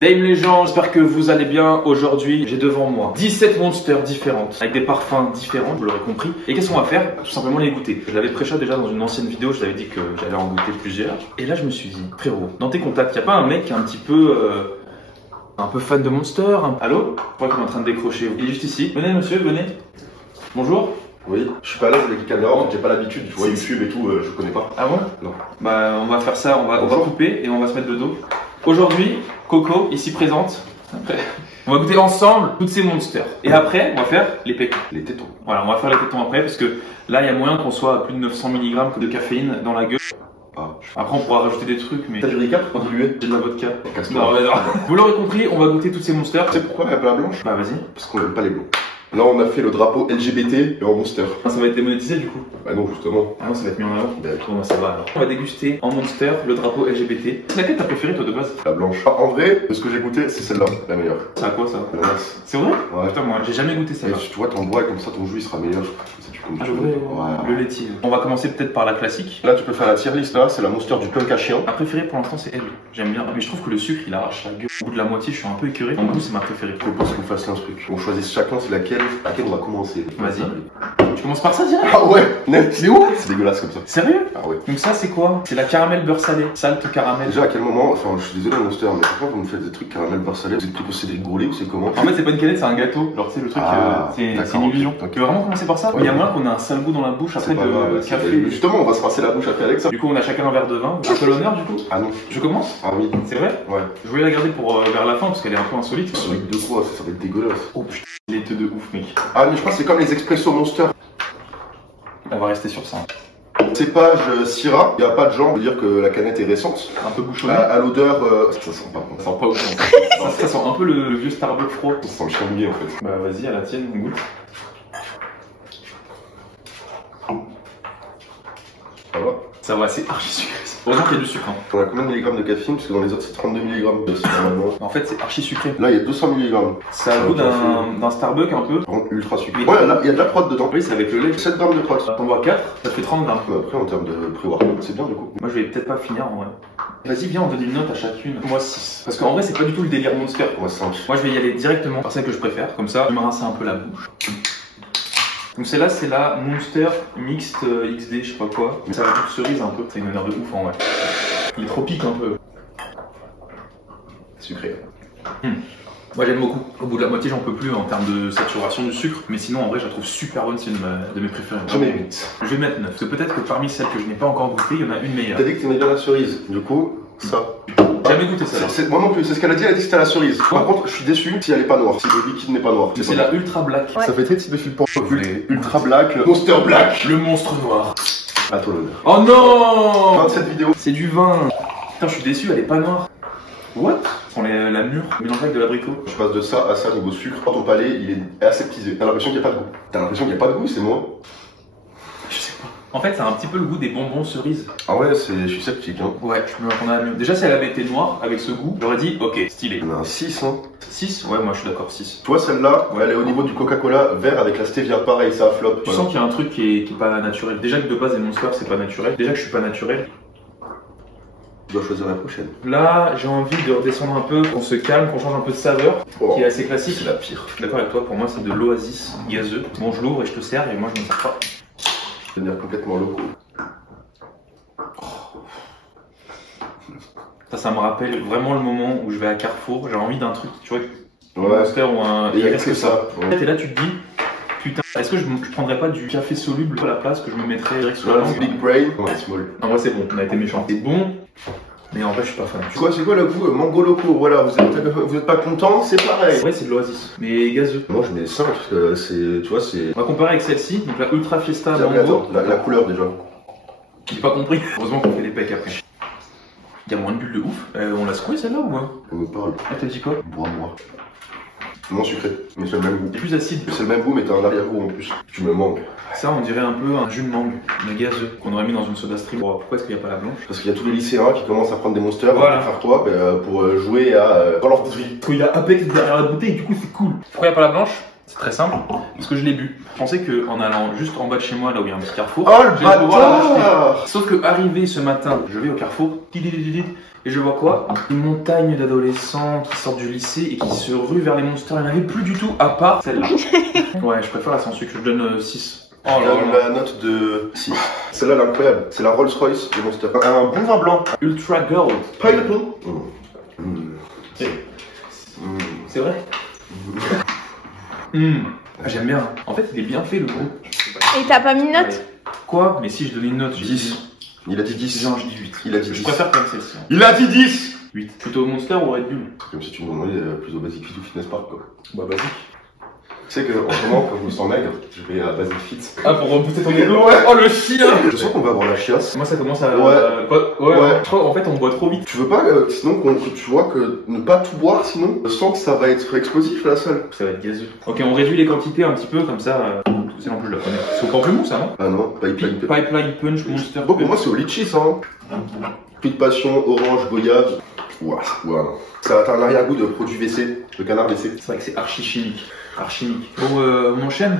Salut les gens, j'espère que vous allez bien. Aujourd'hui, j'ai devant moi 17 monsters différentes, avec des parfums différents, vous l'aurez compris. Et qu'est-ce qu'on va faire? Tout simplement les goûter. Je l'avais pré-shot déjà dans une ancienne vidéo, je l'avais dit que j'allais en goûter plusieurs. Et là, je me suis dit, frérot, dans tes contacts, y a pas un mec qui est un peu fan de Monster? Allô? Je crois qu'il est en train de décrocher. Il est juste ici. Venez monsieur, venez. Bonjour. Oui, je suis pas à l'aise avec les caméras, en fait, j'ai pas l'habitude, tu vois YouTube et tout, je connais pas. Ah bon? Non. Bah on va faire ça, on va couper et on va se mettre de dos. Aujourd'hui, Coco, ici présente. Après, on va goûter ensemble toutes ces monsters. Et après, on va faire les pétons. Les tétons. Voilà, on va faire les pétons après parce que là, il y a moyen qu'on soit à plus de 900 mg de caféine dans la gueule. Ah. Après, on pourra rajouter des trucs, mais... T'as du Ricard quand tu lui J'ai de la vodka. Casse-toi. Non. Vous l'aurez compris, on va goûter toutes ces monsters. Tu sais pourquoi elle est pas blanche? Bah vas-y. Parce qu'on aime pas les blancs. Là, on a fait le drapeau LGBT en Monster. Ah, ça va être démonétisé du coup. Bah non, justement. Ah non, ça va être mis en avant. Bah, Bon, bah, ça va alors. On va déguster en Monster le drapeau LGBT. C'est laquelle t'as préféré toi de base? La blanche. Ah, en vrai, de ce que j'ai goûté, c'est celle-là, la meilleure. C'est à quoi ça? L'ananas. C'est vrai? Ouais. Putain, moi j'ai jamais goûté ça. Et tu vois, t'en bois et comme ça, ton jus il sera meilleur. Comme ça, tu Ah, le vrai, ouais. le laitier. On va commencer peut-être par la classique. Là, tu peux faire la tier list, là, c'est la Monster du punk à chien. Ma préférée pour l'instant c'est elle. J'aime bien. Mais je trouve que le sucre il arrache la gueule. Au bout de la moitié, je suis un peu écœuré. En goût, c'est ma préférée. Je propose qu'on fasse un truc. On choisit chacun, c'est laquelle on va commencer. Vas-y. Tu commences par ça direct? Ah ouais, net, c'est où? C'est dégueulasse comme ça. Sérieux? Ah ouais. Donc ça c'est quoi? C'est la caramel beurre salé. Salte caramel. Déjà, à quel moment, enfin, je suis désolé, Monster, mais pourquoi vous me faites des trucs caramel beurre salé? Vous êtes plutôt cédric ou c'est comment? En fait c'est pas une canette, c'est un gâteau. Alors tu sais le truc, c'est une illusion. Ok. Tu veux vraiment commencer par ça? Ouais. Il y a moins qu'on a un sale goût dans la bouche après C'est pas grave, de c'est café. pas- Justement, on va se rincer la bouche après avec ça. Du coup on a chacun un verre de vin. Un peu l'honneur du coup. Ah non. Je commence? Ah oui. C'est vrai? Ouais. Je voulais la garder pour vers la fin parce qu'elle est un peu insolite. Solide de quoi? Ça va être dégueulasse. Oh putain, laiteux de ouf mec. Ah, mais je crois que c'est comme les expressos Monster. On va rester sur ça. Cépage Syrah, il n'y a pas de genre de dire que la canette est récente. Un peu bouchonné. À l'odeur, ça sent pas bon. Ça sent pas ouf. Ça sent un peu le vieux Starbucks froid. Ça sent le chambier en fait. Bah vas-y, à la tienne, on goûte. Ça va? Ça va, c'est archi sucré. Heureusement qu'il y a du sucre. Hein. On a combien de milligrammes de caféine? Parce que dans les autres c'est 32 mg de sucre. En fait, c'est archi sucré. Là il y a 200 mg. Ça a le goût d'un Starbucks un peu. Par contre, ultra sucré. Mais- Ouais, là il y a de la prod dedans. Oui, c'est avec le lait. 7 grammes de prod. T'en bois 4, ça te fait 30 grammes. Mais après, en termes de pré-workout, c'est bien du coup. Moi, je vais peut-être pas finir en vrai. Vas-y, viens, on donne une note à chacune. Moi, 6. Parce qu'en vrai, c'est pas du tout le délire Monster. Moi 5. Moi, je vais y aller directement par celle que je préfère. Comme ça, je vais me rincer un peu la bouche. Donc celle-là, c'est la Monster Mixed XD, je sais pas quoi. Ça va être cerise un peu. C'est une odeur de ouf en vrai. Il tropique un peu. Sucré. Moi j'aime beaucoup. Au bout de la moitié, j'en peux plus en termes de saturation du sucre. Mais sinon, en vrai, je la trouve super bonne. C'est une de mes préférées. Je mets 8. Je vais mettre 9. Parce que peut-être que parmi celles que je n'ai pas encore goûtées, il y en a une meilleure. T'as dit que t'aimais bien la cerise. Du coup, ça. Jamais goûté ça. Moi non plus, c'est ce qu'elle a dit, elle a dit que c'était la cerise. Par contre, je suis déçu si elle est pas noire, si le liquide n'est pas noir. C'est la Ultra Black. Ça fait très type de film pour Ultra Black, Monster Black. Le monstre noir. À toi l'honneur. Oh non! Fin de cette vidéo. C'est du vin. Putain, je suis déçu, elle est pas noire. What? Sans la mûre mélangée avec de l'abricot. Je passe de ça à ça niveau sucre. Quand ton palais, il est aseptisé. T'as l'impression qu'il n'y a pas de goût. T'as l'impression qu'il n'y a pas de goût, c'est moi. Je sais pas. En fait, ça a un petit peu le goût des bonbons cerises. Ah ouais, je suis sceptique. Hein. Ouais, je me attendais à mieux. Déjà, si elle avait été noire avec ce goût, j'aurais dit ok, stylé. On a un 6. Hein. 6? Ouais, moi je suis d'accord, 6. Tu vois celle-là, elle est au niveau du Coca-Cola vert avec la stevia, pareil, ça flop. Tu sens qu'il y a un truc qui est pas naturel. Déjà que de base, les Monster, c'est pas naturel. Déjà que je suis pas naturel. Tu dois choisir la prochaine. Là, j'ai envie de redescendre un peu, qu'on se calme, qu'on change un peu de saveur, Oh, qui est assez classique. c'est la pire. Je suis d'accord avec toi, pour moi, c'est de l'oasis gazeux. Bon, je l'ouvre et je te sers, et moi je me sers pas. Je vais devenir complètement loco. Ça me rappelle vraiment le moment où je vais à Carrefour, j'ai envie d'un truc, tu vois, un Ouais. Monster ou un... Et il y a reste que ça. Ouais. Et là tu te dis, putain, est-ce que je prendrais pas du café soluble à la place que je me mettrais direct sur la langue? Big brain. Ouais, small. En vrai c'est bon, on a été méchant. C'est bon, mais en vrai je suis pas fan. C'est quoi le goût mango loco? Voilà, vous êtes pas content, c'est En pareil. vrai c'est de l'oasis, mais gazeux. Moi je mets 5 parce que c'est, tu vois, c'est. On va comparer avec celle-ci, donc la Ultra Fiesta Tiens, Mango. attends, la couleur déjà. J'ai pas compris. Heureusement qu'on fait les pecs après. Il y a moins de bulles de ouf. On l'a secoué celle-là ou quoi? On me parle. Ah t'as dit quoi? Bois-moi. Moins sucré, mais c'est le même goût. C'est plus acide. C'est le même goût, mais t'as un arrière-goût en plus. Tu me manques. Ça on dirait un peu un jus de mangue, mais gazeux, qu'on aurait mis dans une soda stream. Bon, pourquoi est-ce qu'il n'y a pas la blanche? Parce qu'il y a tous les lycéens qui commencent à prendre des monsters Voilà. pour faire toi, pour jouer à Call of Duty. Quand il y a Apex derrière la bouteille, du coup c'est cool. Pourquoi il n'y a pas la blanche? Très simple, parce que je l'ai bu. Je pensais qu'en allant juste en bas de chez moi, là où il y a un petit carrefour, Oh le j'allais pouvoir la racheter. bâtard! Sauf que arrivé ce matin, je vais au carrefour, et je vois quoi? Une montagne d'adolescents qui sortent du lycée et qui se ruent vers les monsters. Il n'y en avait plus du tout, à part celle-là. Ouais, je préfère la sans sucre, je donne 6. Oh Je donne la note de 6. Celle-là, elle est incroyable. C'est la Rolls Royce des Monster. Un bon vin blanc. Ultra Gold. Pineapple. C'est vrai? J'aime bien. En fait, il est bien fait le goût. Et t'as pas mis de note? Quoi? Mais si je donnais une note, 10. Il a dit 10. Genre, je dis 8. Il a dit 10. Je préfère comme celle-ci. Il a dit 10. 8. Plutôt Monster ou Red Bull? Comme si tu me demandais plus au Basic Fit ou Fitness Park quoi. Bah, basique. Tu sais qu'en ce moment, quand je me sens maigre, je vais à Basic Fit. Ah, pour repousser ton ego? Ouais. Oh, le chien! Je sens qu'on va avoir la chiasse. Moi, ça commence à. Ouais. Ouais. Je crois, en fait, on boit trop vite. Tu veux pas, sinon, que tu vois que ne pas tout boire, sinon, je sens que ça va être explosif la salle. Ça va être gazeux. Ok, on réduit les quantités un petit peu, comme ça. C'est non plus, je la connais. C'est au pamplemousse, ça, non? Ah non, Pipeline. Pipeline Punch, Monster. Bon, pour moi, c'est au litchi, ça. Hein. Fruit de passion, orange, goyave. Ouah, non. Ça a un arrière-goût de produit WC, de canard WC. C'est vrai que c'est archi chimique. Archimique. Bon, on enchaîne.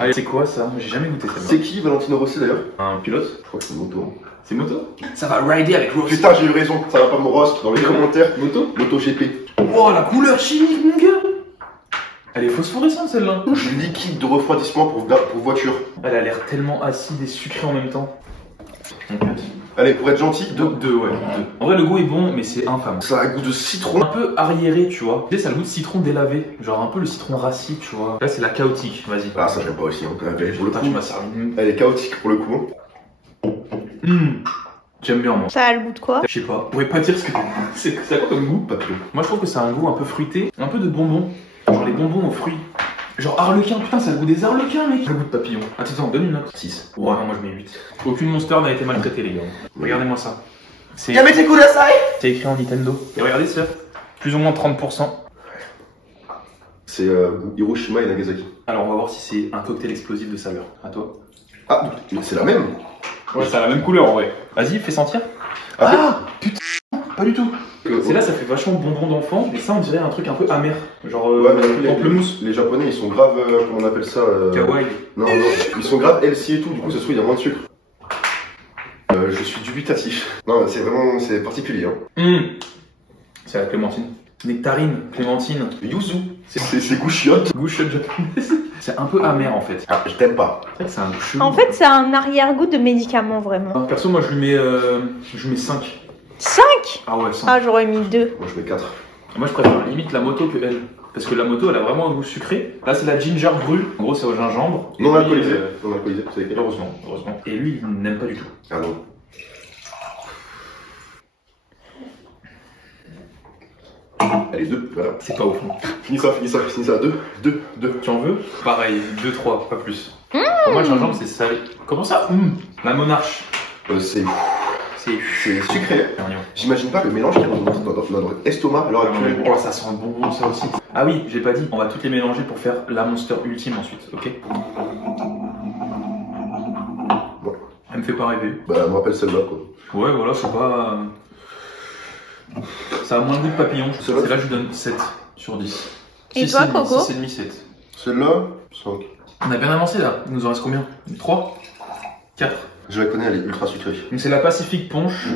Allez, c'est quoi ça? J'ai jamais goûté ça. C'est qui Valentino Rossi d'ailleurs? Un pilote? Je crois que c'est Moto. C'est moto? Ça va rider avec Rossi. Putain, j'ai eu raison, ça va pas me roast dans les commentaires. Moto? Moto GP. Oh, la couleur chimique, mon gars! Elle est phosphorescente celle-là. Liquide de refroidissement pour voiture. Elle a l'air tellement acide et sucrée en même temps. Allez, pour être gentil, 2. Ouais. En vrai, le goût est bon, mais c'est infâme. Ça a un goût de citron. Un peu arriéré, tu vois. Tu sais, ça a le goût de citron délavé. Genre un peu le citron rassis, tu vois. Là, c'est la chaotique, vas-y. Ah, ça j'aime pas aussi. Hein. Pour le Putain, coup, tu m'as servi. elle est chaotique pour le coup. J'aime bien, moi. Ça a le goût de quoi? Je sais pas. Vous pouvez pas dire ce que c'est. Ça a quoi comme goût? Pas plus. Moi, je trouve que ça a un goût un peu fruité. Un peu de bonbons. Genre les bonbons aux fruits. Genre harlequin, putain, ça a le goût des harlequins, mec. Le goût de papillon. Attends, donne une note. 6. Ouais, non, moi je mets 8. Aucune monster n'a été maltraitée, les gars. Regardez-moi ça. C'est écrit en Nintendo. Et regardez ça. Plus ou moins 30%. C'est Hiroshima et Nagasaki. Alors, on va voir si c'est un cocktail explosif de saveur. À toi. Ah, mais c'est la même. Ouais, ça a la même couleur en vrai. Vas-y, fais sentir. Ah, putain, pas du tout. C'est là, ça fait vachement bonbon d'enfant, mais ça, on dirait un truc un peu amer. Genre ouais, mais pamplemousse. les Japonais, ils sont grave, comment on appelle ça Kawaii. Non, ils sont grave healthy et tout, du coup, ça se trouve, il y a moins de sucre. Je suis dubitatif. Non, c'est vraiment, c'est particulier. Hein. C'est la clémentine. Nectarine, clémentine. Yuzu. C'est goût chiotte. Goût chiotte japonaise. C'est un peu amer en fait. Ah, je t'aime pas. C'est vrai que c'est un goût chelou. En fait, c'est un arrière-goût de médicament, vraiment. Perso, moi je lui mets 5. 5? Ah ouais, 5. Ah, j'aurais mis 2. Moi, je mets 4. Moi, je préfère limite la moto que elle. Parce que la moto, elle a vraiment un goût sucré. Là, c'est la ginger brue. En gros, c'est au gingembre. Non alcoolisé. Non alcoolisé, c'est écrit. Heureusement. Et lui, il n'aime pas du tout. Ah non. Allez, 2, voilà. C'est pas ouf. Finis ça. 2. Tu en veux? Pareil, 2, 3, pas plus. Pour moi, le gingembre, c'est salé. Comment ça? La monarche. C'est C'est sucré. J'imagine pas le mélange qu'il y a dans notre estomac à l'heure actuelle. Oh, ça sent le bonbon, ça aussi. Ah oui, j'ai pas dit. On va toutes les mélanger pour faire la monster ultime ensuite, ok? Bon. Elle me fait pas rêver. Bah, elle me rappelle celle-là, quoi. Ouais, voilà, c'est pas. Ça a moins de goût de papillon. Celle-là, je lui donne 7 sur 10. Et toi, Coco? 6,5, 7. Celle-là, 5. On a bien avancé là. Il nous en reste combien? 3? 4? Je la connais, elle est ultra sucrée. Donc c'est la Pacific Punch.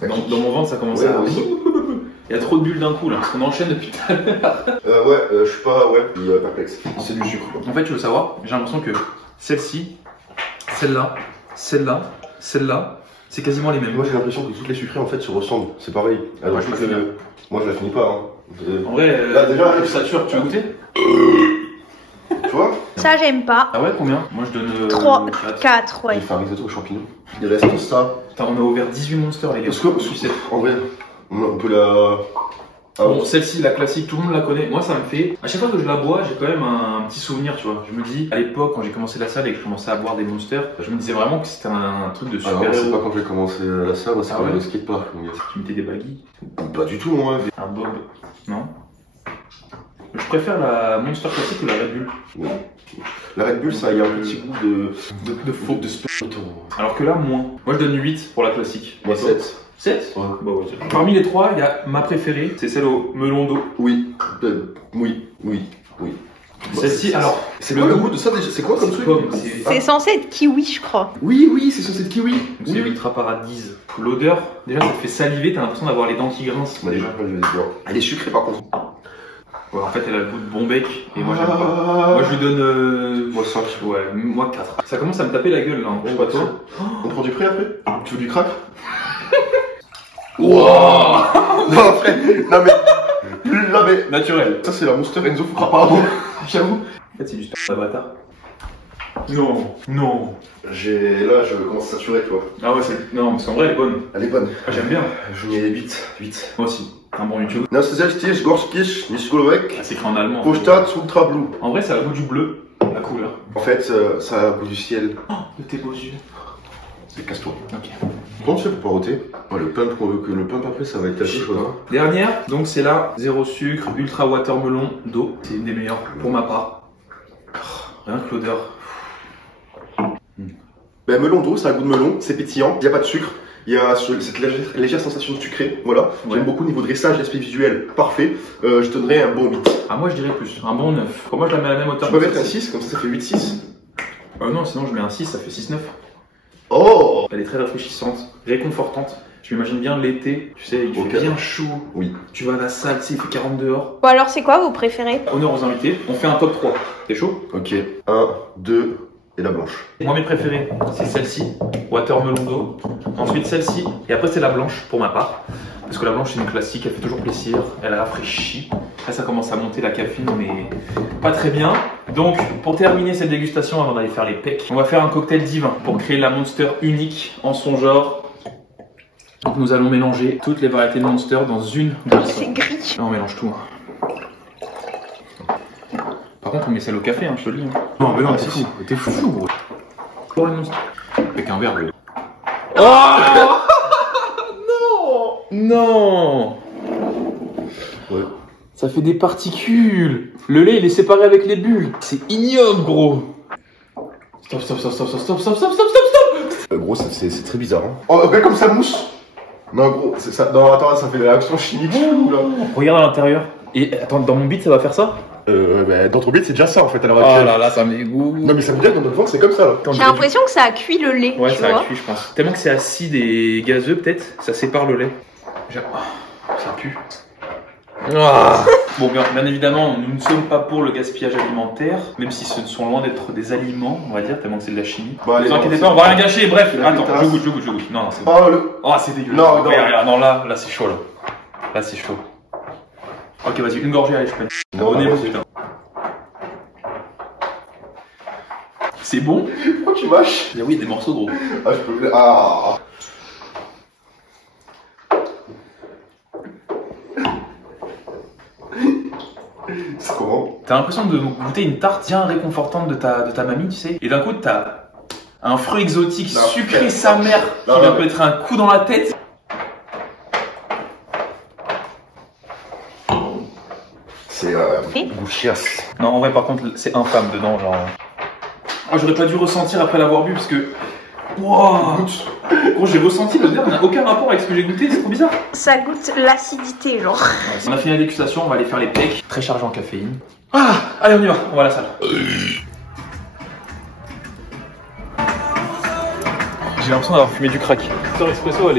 Dans mon ventre, ça commence à. Il y a trop de bulles d'un coup là, parce qu'on enchaîne depuis tout à l'heure. Ouais, je suis pas perplexe. C'est du sucre. En fait, tu veux savoir, j'ai l'impression que celle-ci, celle-là, celle-là, celle-là, c'est quasiment les mêmes. Moi j'ai l'impression que toutes les sucrées en fait se ressemblent. C'est pareil. Alors, moi je la finis pas. Hein. En vrai, là, déjà, elle sature, tu veux goûter? Tu vois? Ça, j'aime pas. Ah ouais, combien? Moi je donne 3, 4, ouais. J'ai fait un risotto aux champignons. Il reste ça. Putain, on a ouvert 18 monsters, les gars. Parce que, en vrai, on peut la. Ah, bon, celle-ci, la classique, tout le monde la connaît. Moi, ça me fait. À chaque fois que je la bois, j'ai quand même un petit souvenir, tu vois. Je me dis, à l'époque, quand j'ai commencé la salle et que je commençais à boire des monsters, je me disais vraiment que c'était un truc de super. Alors, c'est pas quand j'ai commencé la salle, c'est quand le skatepark. Tu mettais des baguilles? Pas du tout, moi. Un bob? Non? Je préfère la Monster classique ou la Red Bull. Oui. La Red Bull, ça, il y a un petit goût de faux, de sport. Alors que là, moins. Moi, je donne 8 pour la classique. Moi, 7. 7 Ouais. Bah ouais. Parmi les 3, il y a ma préférée, c'est celle au melon d'eau. Oui. Oui. Celle-ci, alors. C'est quoi le goût de ça déjà? C'est quoi comme truc? Pomme, C'est censé être kiwi, je crois. Oui, c'est sur cette kiwi. c'est ultra paradise. L'odeur, déjà, ça te fait saliver, t'as l'impression d'avoir les dents qui grincent. Bah déjà, je vais voir. Elle est sucrée par contre. Ouais, en fait, elle a le goût de bon bec, et moi, j'aime pas. Moi, je lui donne. Moi 5. Ouais, moi 4. Ça commence à me taper la gueule là, je sais pas toi. On prend du prêt après? Tu veux du crack? Wow. Non, après, non mais. Naturel. Ça c'est la Monster Enzo Fukra, pardon. J'avoue. En fait, c'est du sperme bâtard. Non. Là, je commence à saturer, tu vois. Ah ouais, c'est. Non, parce qu'en vrai, elle est bonne. Elle est bonne. Ah, j'aime bien. Je mets 8. Moi aussi. Un bon YouTube. Nasselstis, Gorskis, Niskolowek, Ah, c'est écrit en allemand. Postat, Ultra Blue. En vrai, ça a le goût du bleu, la couleur. En fait, ça a le goût du ciel. Oh, de tes beaux yeux. C'est casse-toi. Ok. Comment tu fais pour paroter? Le pump après, ça va être tâché, hein. Dernière, donc c'est la 0 sucre, ultra watermelon d'eau. C'est une des meilleures pour ma part. Rien que l'odeur. Ben, melon d'eau, ça a un goût de melon, c'est pétillant, il n'y a pas de sucre. Il y a cette légère sensation de sucré, voilà. Ouais. J'aime beaucoup au niveau dressage, l'aspect visuel, parfait. Je donnerais un bon 8. Ah, moi je dirais plus, un bon 9. Pour moi je la mets à la même hauteur. Tu peux mettre un 6, comme ça fait 8-6. Non, sinon je mets un 6, ça fait 6-9. Oh! Elle est très rafraîchissante, réconfortante. Je m'imagine bien l'été, tu sais, il Ok. fait bien chaud. Oui. Tu vas à la salle, tu sais, il fait 40 dehors. Bon, alors, c'est quoi vos préférés? Honneur aux invités, on fait un top 3. T'es chaud? Ok. 1, 2 et la blanche. Moi mes préférées, c'est celle-ci, watermelon d'eau. Ensuite celle-ci, et après c'est la blanche pour ma part. Parce que la blanche c'est une classique, elle fait toujours plaisir, elle rafraîchit. Après ça commence à monter la caféine, mais pas très bien. Donc pour terminer cette dégustation avant d'aller faire les pecs, on va faire un cocktail divin pour créer la Monster unique en son genre. Donc nous allons mélanger toutes les variétés de Monster dans une boisson. C'est gris. Là on mélange tout. Par contre on met celle au café, hein, je te le dis. Non mais non, t'es fou, gros. Pour un Monster. Avec un verre de... Oh non. Ouais. Ça fait des particules. Le lait il est séparé avec les bulles. C'est ignoble gros. Stop. Gros, c'est très bizarre. Hein. Oh, regarde comme ça mousse. Non, gros, c'est ça. Non, attends, ça fait de la réaction chimique chelou là. Regarde à l'intérieur. Et attends, dans mon beat ça va faire ça? Bah, dans ton bit, c'est déjà ça en fait à l'heure Oh actuelle. là là, ça m'égoûte. Non, mais ça veut dire que dans notre ventre, c'est comme ça là. J'ai l'impression que ça a cuit le lait, Ouais, tu ça a vois. cuit, je pense. Tellement que c'est acide et gazeux, peut-être, ça sépare le lait. Ça pue. Bon, bien évidemment, nous ne sommes pas pour le gaspillage alimentaire, même si ce ne sont loin d'être des aliments, on va dire, tellement que c'est de la chimie. Bon, allez, Ne vous inquiétez non, pas, on va rien gâcher. Bref, la attends, pétasse. je goûte. Non, c'est bon. Oh, le. Oh, c'est dégueulasse. Non, non. Regarde, non, là c'est chaud, là. Là, c'est chaud. Ok, vas-y, une gorgée, allez, je prends. Abonnez-vous, putain. C'est bon? Pourquoi tu mâches? Oui, des morceaux gros. Ah, je peux. Ah. C'est comment? T'as l'impression de goûter une tarte bien réconfortante de ta mamie, tu sais. Et d'un coup, t'as un fruit exotique Non. sucré sa mère qui Non, vient non. te mettre un coup dans la tête. C'est bouchiasse. Non, en vrai, par contre, c'est infâme dedans, genre. Oh, j'aurais pas dû ressentir après l'avoir bu parce que. Wow. Goûte. Gros, j'ai ressenti l'odeur, on n'a aucun rapport avec ce que j'ai goûté, c'est trop bizarre. Ça goûte l'acidité, genre. On a fini la dégustation, on va aller faire les pecs, très chargés en caféine. Ah, allez, on y va, on va à la salle. J'ai l'impression d'avoir fumé du crack. Cette espresso, elle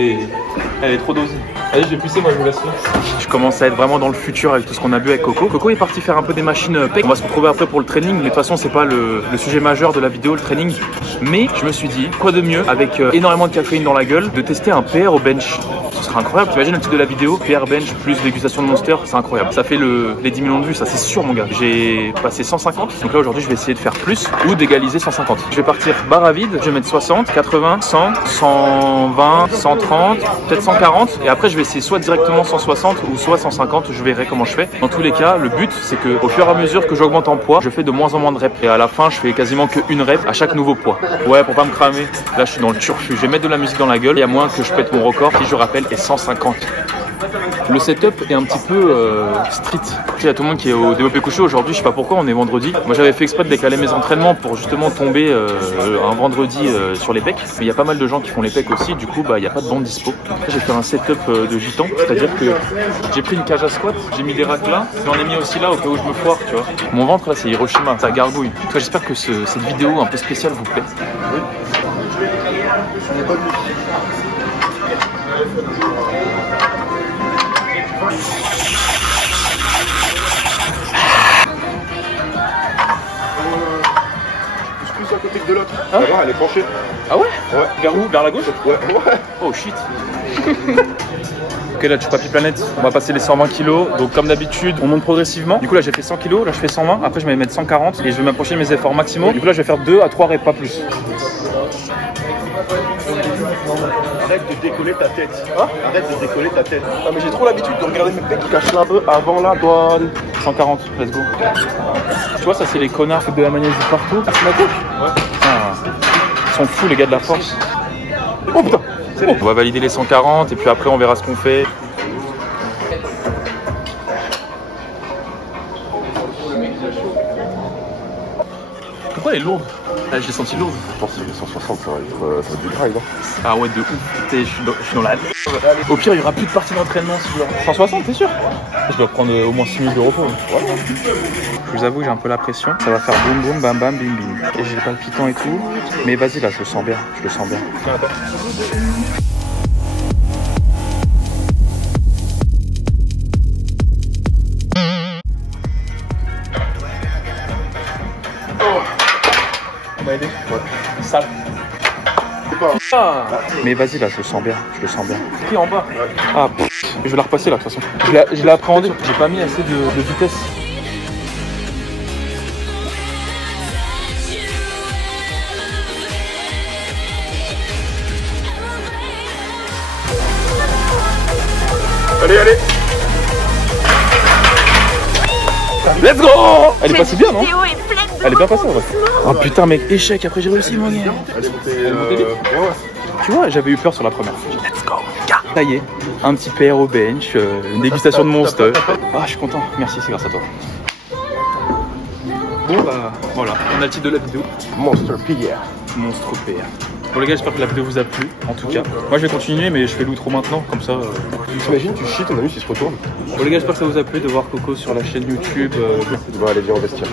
est trop dosée. Allez, je vais pousser, moi je vous laisse là. Je commence à être vraiment dans le futur avec tout ce qu'on a bu avec Coco. Coco est parti faire un peu des machines pec. On va se retrouver après pour le training, mais de toute façon c'est pas le sujet majeur de la vidéo, le training. Mais je me suis dit, quoi de mieux avec énormément de caféine dans la gueule, de tester un PR au bench. Ce serait incroyable, t'imagines le titre de la vidéo, PR bench plus dégustation de Monster, c'est incroyable. Ça fait les 10 millions de vues, ça c'est sûr mon gars. J'ai passé 150, donc là aujourd'hui je vais essayer de faire plus ou d'égaliser 150. Je vais partir barre à vide, je vais mettre 60, 80, 100, 120, 130, peut-être 140 et après je vais essayer soit directement 160 ou soit 150, je verrai comment je fais. Dans tous les cas, le but c'est que au fur et à mesure que j'augmente en poids, je fais de moins en moins de reps et à la fin je fais quasiment qu'une rep à chaque nouveau poids. Ouais, pour pas me cramer, là je suis dans le turfu, je vais mettre de la musique dans la gueule, il y a moins que je pète mon record qui je rappelle est 150. Le setup est un petit peu street. Tu sais, il y a tout le monde qui est au développé couché aujourd'hui, je sais pas pourquoi, on est vendredi. Moi j'avais fait exprès de décaler mes entraînements pour justement tomber un vendredi sur les pecs. Mais il y a pas mal de gens qui font les pecs aussi, du coup bah il n'y a pas de bande dispo. Après j'ai fait un setup de gitan, c'est-à-dire que j'ai pris une cage à squat, j'ai mis des racks là, j'en ai mis aussi là au cas où je me foire, tu vois. Mon ventre là c'est Hiroshima, ça gargouille. En tout cas, j'espère que cette vidéo un peu spéciale vous plaît. Oui. Ça n'est pas de plus à côté que de l'autre. Hein? Là-bas, elle est penchée. Ah ouais? Ouais. Vers où? Vers la gauche? Ouais. Ouais. Oh shit. Ok, là tu Papy Planète, on va passer les 120 kg. Donc comme d'habitude, on monte progressivement. Du coup là j'ai fait 100 kg, là je fais 120. Après je vais mettre 140 et je vais m'approcher de mes efforts maximaux. Du coup là je vais faire 2 à 3 reps, pas plus. Arrête de décoller ta tête. Hein? Arrête de décoller ta tête. Ah mais j'ai trop l'habitude de regarder mes pecs qui cachent un peu avant la douane. 140, let's go. Tu vois, ça c'est les connards de la magnésie partout. Ah, c'est ma gauche? Ouais. Ah, ils sont fous les gars de la force. Oh putain! On va valider les 140 et puis après on verra ce qu'on fait. Pourquoi elle est lourde? Ah, je l'ai senti lourde. Je pense que 160 ça va être du drive. Hein. Ah ouais, de ouf. Je suis dans la... Au pire, il n'y aura plus de partie d'entraînement si je dois... 160, t'es sûr? Je dois prendre au moins 6 000 € pour eux. Ouais. Je vous avoue, j'ai un peu la pression. Ça va faire boum boum, bam bam, bim bim. Et j'ai le palpitant et tout. Mais vas-y, là, je le sens bien. Je le sens bien. On m'a aidé? Ouais. Sale. Ah. Mais vas-y là, je le sens bien, je le sens bien. Pris en bas. Ah, je vais la repasser là de toute façon. Je l'ai appréhendé, j'ai pas mis assez de vitesse. Allez, allez. Let's go! Elle est passée bien, non? Vidéo est pleine de Elle est bien passée en vrai. Oh putain mec, échec, après j'ai réussi mon gars. Elle est montée. Ouais. Tu vois, j'avais eu peur sur la première. Let's go, gars. Ça y est, un petit PR au bench, une dégustation de Monster. Ah, je suis content, merci, c'est grâce à toi. Bon bah voilà, on a le titre de la vidéo. Monster PR. Monstre PR. Bon les gars, j'espère que la vidéo vous a plu, en tout cas. Moi je vais continuer, mais je fais l'outro maintenant, comme ça... T'imagines, tu chies, ton anus il se retourne. Bon les gars, j'espère que ça vous a plu de voir Coco sur la chaîne YouTube. Bon allez, viens, on va vestir.